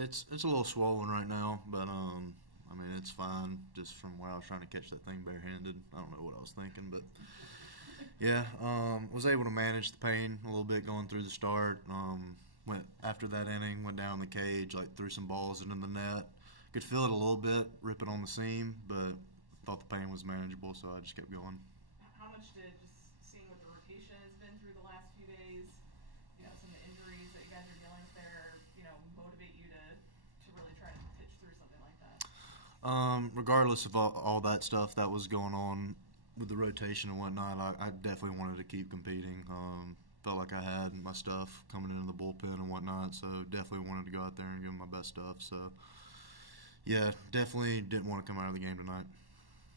It's a little swollen right now, but I mean it's fine. Just from where I was trying to catch that thing barehanded, I don't know what I was thinking, but yeah, was able to manage the pain a little bit going through the start. Went after that inning, went down the cage, like threw some balls into the net. Could feel it a little bit, rip it on the seam, but thought the pain was manageable, so I just kept going. How much did just seeing what the rotation has been through the last few days, some of the injuries that you guys are dealing with there, motivate you to really try to pitch through something like that? Regardless of all that stuff that was going on with the rotation and whatnot, I definitely wanted to keep competing. Felt like I had my stuff coming into the bullpen and whatnot, so definitely wanted to go out there and give them my best stuff. So, yeah, definitely didn't want to come out of the game tonight.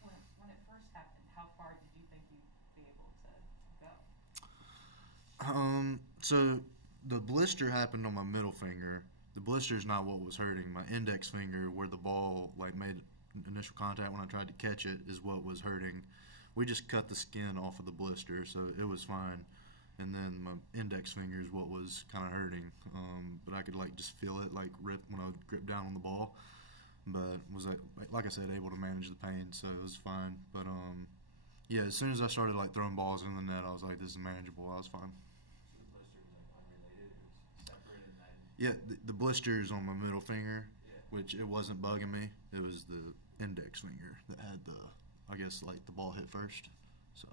When it first happened, how far did you think you'd be able to go? So the blister happened on my middle finger. The blister is not what was hurting. My index finger, where the ball made initial contact when I tried to catch it, is what was hurting. We just cut the skin off of the blister, so it was fine. And then my index finger is what was kind of hurting. But I could just feel it rip when I would grip down on the ball. But was like I said, able to manage the pain, so it was fine. But yeah, as soon as I started throwing balls in the net, I was like, this is manageable. I was fine. So the blister was unrelated, it was separate, and then Yeah, the blister is on my middle finger, yeah. which it wasn't bugging me. It was the index finger that had the ball hit first. So.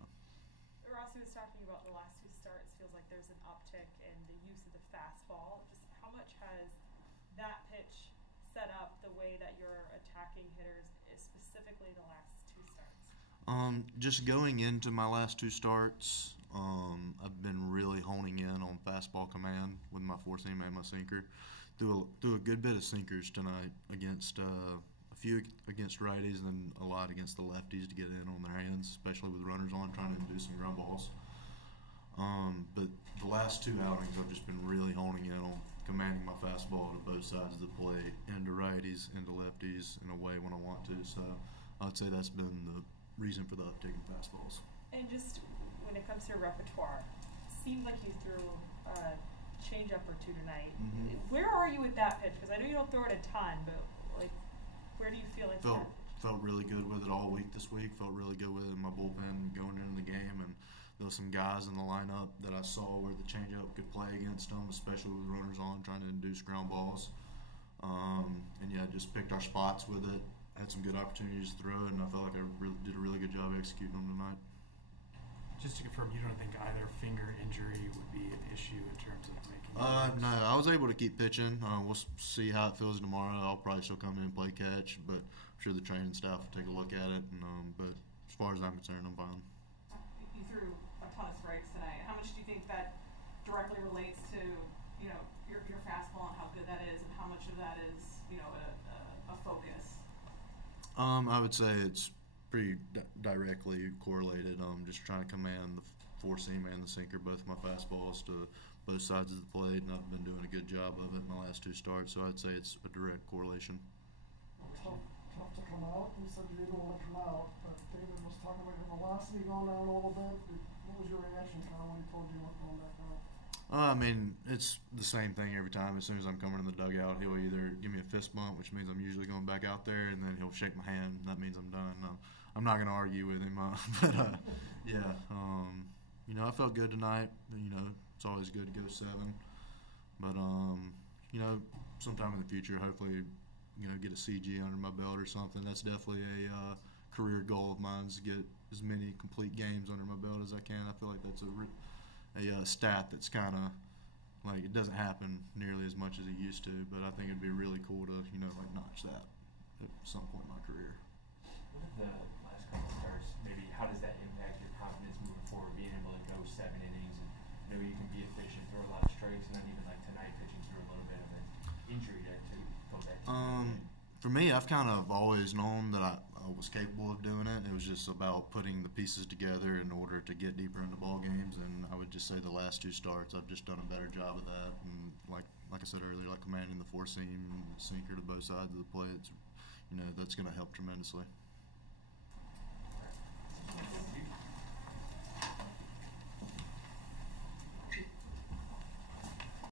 Rossi was talking about the last two starts. Feels like there's an uptick in the use of the fastball. Just how much has that pitch set up the way that you're attacking hitters, specifically the last two starts? Just going into my last two starts, I've been really honing in on fastball command with my four seam and my sinker. Threw a good bit of sinkers tonight against a few against righties and then a lot against the lefties to get in on their hands, especially with runners on, trying to induce some ground balls. But the last two outings, I've just been really honing in on commanding my fastball to both sides of the plate, into righties, into lefties, in a way when I want to. So I'd say that's been the reason for the uptick in fastballs. And just when it comes to your repertoire, seemed like you threw a changeup or two tonight. Mm-hmm. Where are you with that pitch? Because I know you don't throw it a ton, but where do you feel like that? Felt really good with it all week this week. Felt really good with it in my bullpen going into the game, and there were some guys in the lineup that I saw where the changeup could play against them, especially with runners on, trying to induce ground balls. And yeah, just picked our spots with it. Had some good opportunities to throw it, and I felt like I did a really good job executing them tonight. Just to confirm, you don't think either finger injury would be an issue in terms of making? No, I was able to keep pitching. We'll see how it feels tomorrow. I'll probably still come in and play catch, but I'm sure the training staff will take a look at it. And, but as far as I'm concerned, I'm fine. You threw a ton of strikes tonight. How much do you think that directly relates to your fastball and how good that is, and how much of that is a focus? I would say it's pretty directly correlated. Just trying to command the four seam and the sinker, both my fastballs, to both sides of the plate, and I've been doing a good job of it in my last two starts. So I'd say it's a direct correlation. Tough to come out. You said you didn't want to come out, but David was talking about your velocity going down a little bit. What was your reaction kind of when he told you you weren't going back out? I mean, it's the same thing every time. As soon as I'm coming in the dugout, he'll either give me a fist bump, which means I'm usually going back out there, and then he'll shake my hand. That means I'm done. I'm not going to argue with him. But, yeah, I felt good tonight. It's always good to go 7. But, sometime in the future, hopefully, get a CG under my belt or something. That's definitely a career goal of mine, is to get as many complete games under my belt as I can. I feel like that's a stat that's kind of it doesn't happen nearly as much as it used to, but I think it'd be really cool to notch that at some point in my career. What are the last couple of starts, maybe how does that impact your confidence moving forward, being able to go 7 innings and know you can be efficient, throw a lot of strikes, and then even tonight pitching through a little bit of an injury to go back to? For me, I've kind of always known that I was capable of doing it. It was just about putting the pieces together in order to get deeper into ball games, and I would just say the last two starts I've just done a better job of that. And like I said earlier, commanding the four seam and sinker to both sides of the plate, that's going to help tremendously.